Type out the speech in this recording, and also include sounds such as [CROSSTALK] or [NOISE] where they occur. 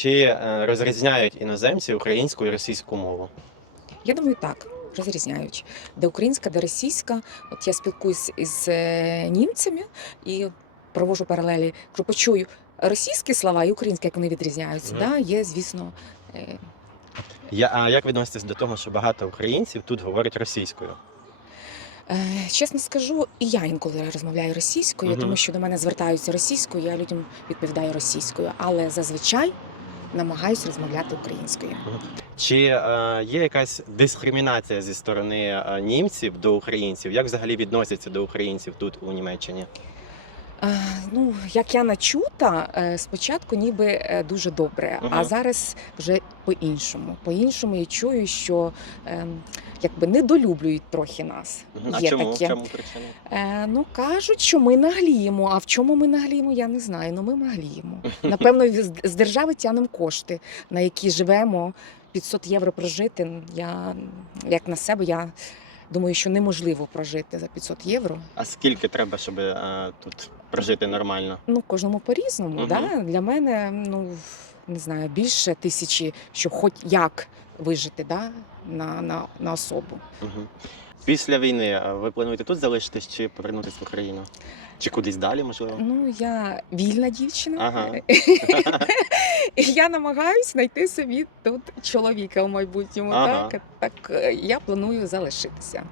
Чи е, розрізняють іноземці українську і російську мову? Я думаю, так. Розрізняють, де українська, де російська. От я спілкуюсь із е, німцями і провожу паралелі. Кажу, почую російські слова і українські, як вони відрізняються. Мгм. Да, є, звісно, е, Я, а як відноситесь до того, що багато українців тут говорять російською? Е, Чесно скажу, і я інколи розмовляю російською, Мгм. тому що до мене звертаються російською, я людям відповідаю російською, але зазвичай намагаюся розмовляти українською. Чи е, є якась дискримінація зі сторони е, німців до українців? Як взагалі відносяться до українців тут у Німеччині? Е, Ну, як я начута, е, спочатку ніби е, дуже добре, а зараз вже по-іншому. По-іншому я чую, що ем, якби недолюблюють трохи нас. А Є чому? таке. Чому причина? Ну кажуть, що ми нагліємо. А в чому ми нагліємо, я не знаю. Ну ми нагліємо. [LAUGHS] Напевно, з держави тянемо кошти, на які живемо. 500 євро прожити. Я як на себе, я думаю, що неможливо прожити за 500 євро. А скільки треба, щоб а, тут прожити нормально? Ну, кожному по-різному. Угу. Да? Для мене, ну не знаю, більше тисячі, щоб хоч як вижити да? на, на, на особу. Угу. Після війни ви плануєте тут залишитись чи повернутися в Україну? Чи кудись далі, можливо? Ну, я вільна дівчина. Ага. І [LAUGHS] я намагаюся знайти собі тут чоловіка в майбутньому. Ага. Так, так е, я планую залишитися.